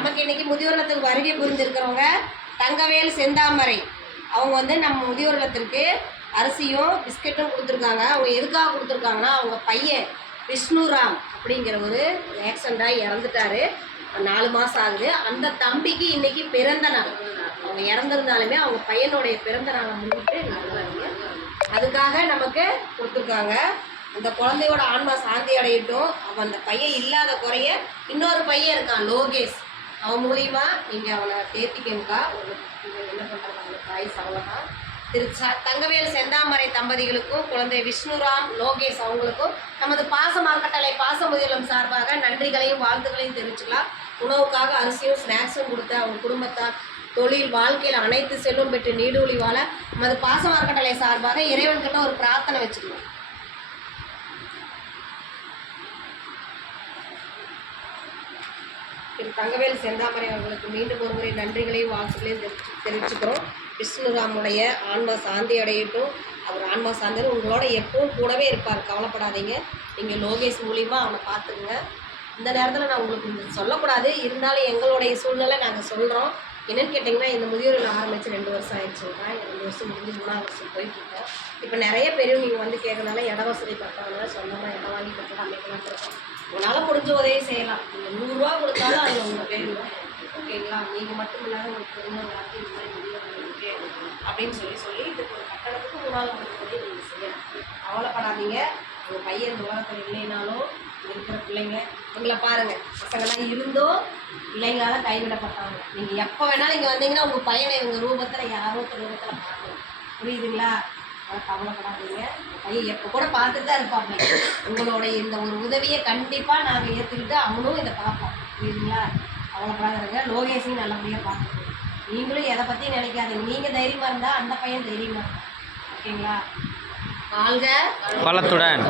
நமக்கு இன்னைக்கு முதியோர் இல்லத்துக்கு வருகை புரிந்திருக்கிறவங்க தங்கவேல் செந்தாமரை. அவங்க வந்து நம்ம முதியோர் இல்லத்திற்கு அரிசியும் பிஸ்கெட்டும் கொடுத்துருக்காங்க. அவங்க எதுக்காக கொடுத்துருக்காங்கன்னா, அவங்க பையன் விஷ்ணுராம் அப்படிங்கிற ஒரு ஆக்சிடெண்ட்டாக இறந்துட்டாரு. 4 மாதம் ஆகுது. அந்த தம்பிக்கு இன்னைக்கு பிறந்த நாள். அவங்க இறந்துருந்தாலுமே அவங்க பையனுடைய பிறந்த நாளை முன்னிட்டு அதுக்காக நமக்கு கொடுத்துருக்காங்க. அந்த குழந்தையோட ஆன்மா சாந்தி அடையட்டும். அவன் அந்த பையன் இல்லாத குறைய இன்னொரு பையன் இருக்கான் லோகேஷ், அவன் மூலியமா நீங்கள் அவனை தேர்த்திக்கா. ஒரு என்ன பண்ணுறாங்க அவனுக்கு பாய்ஸ் அவ்வளோதான். தங்கவேல் செந்தாமரை தம்பதிகளுக்கும் குழந்தை விஷ்ணுராம் லோகேஷ் அவங்களுக்கும் நமது பாச மார்க்கட்டளை பாச முதியோர் சார்பாக நன்றிகளையும் வாழ்த்துக்களையும் தெரிவிச்சுக்கலாம். உணவுக்காக அரிசியும் ஸ்நாக்ஸும் கொடுத்து அவங்க குடும்பத்தார் தொழில் வாழ்க்கையில் அனைத்து செல்வம் பெற்று நீடூழி வாழ நமது பாச மார்க்கட்டளை சார்பாக இறைவன்கிட்ட ஒரு பிரார்த்தனை வச்சுக்கலாம். தங்கவேல் செந்தாமரை அவர்களுக்கு மீண்டும் ஒரு முறை நன்றிகளையும் வாழ்த்துக்களையும் தெரிவிச்சுக்கிறோம். விஷ்ணுராமுடைய ஆன்மா சாந்தி அடையட்டும். அவர் ஆன்மா சாந்தி உங்களோட எப்பவும் கூடவே இருப்பார், கவலைப்படாதீங்க. நீங்கள் லோகேஷ் மூலிமா அவனை பார்த்துக்குங்க. இந்த நேரத்தில் நான் உங்களுக்கு சொல்லக்கூடாது, இருந்தாலும் எங்களுடைய சூழ்நிலை நாங்கள் சொல்கிறோம். என்னென்னு கேட்டிங்கன்னா, இந்த முதியோரில் ஆரம்பித்து 2 வருஷம் ஆயிடுச்சுங்க. 2 வருஷம் முடிஞ்சு 3ஆவது வருஷம் போயிட்டுருக்கோம். இப்போ நிறைய பேரும் நீங்கள் வந்து கேட்கறதுனால இட வசதி பற்றவங்க சொந்தமாக இடம் வாங்கி கட்டலாம் அமைக்கலான் இருக்கோம். உங்களால் முடிஞ்ச உதவி செய்யலாம். நீங்கள் 100 ரூபா கொடுத்தாலும் அது உங்கள் பேர் தான், ஓகேங்களா? நீங்கள் மட்டும் இல்லாத உங்களுக்கு தெரிஞ்சவங்களாக இந்த மாதிரி முதியோர்களுக்கு அப்படின்னு சொல்லி இதுக்கு ஒரு கட்டணத்துக்கு 3ஆவது உதவி நீங்கள் செய்யலாம். கவலைப்படாதீங்க. உங்கள் பையன் இந்த உலகத்தில் இல்லைனாலும் இருக்கிற பிள்ளைங்க உங்களை பாருங்கள். பசங்களாம் இருந்தும் பிள்ளைங்களால் கைவிடப்பட்டவங்க. நீங்கள் எப்போ வேணாலும் இங்கே வந்தீங்கன்னா உங்கள் பையனை இவங்க ரூபத்தில் யாரோ ஒரு ரூபத்தில் பார்க்கணும். புரியுதுங்களா? கவலைப்படாதீங்க. பையன் எப்போ கூட பார்த்துட்டு தான் இருப்பாங்க. உங்களுடைய இந்த ஒரு உதவியை கண்டிப்பாக நாங்கள் ஏற்றுக்கிட்டு அவனும் இதை பார்ப்போம். புரியுதுங்களா? கவலைப்படாதீங்க. லோகேஷையும் நல்லபடியாக பார்த்துக்கணும். நீங்களும் எதை பற்றியும் நினைக்காதீங்க. நீங்கள் தைரியமாக இருந்தால் அந்த பையன் தைரியமாக இருக்கும். ஓகேங்களா? வாழ்க வளத்துடன்.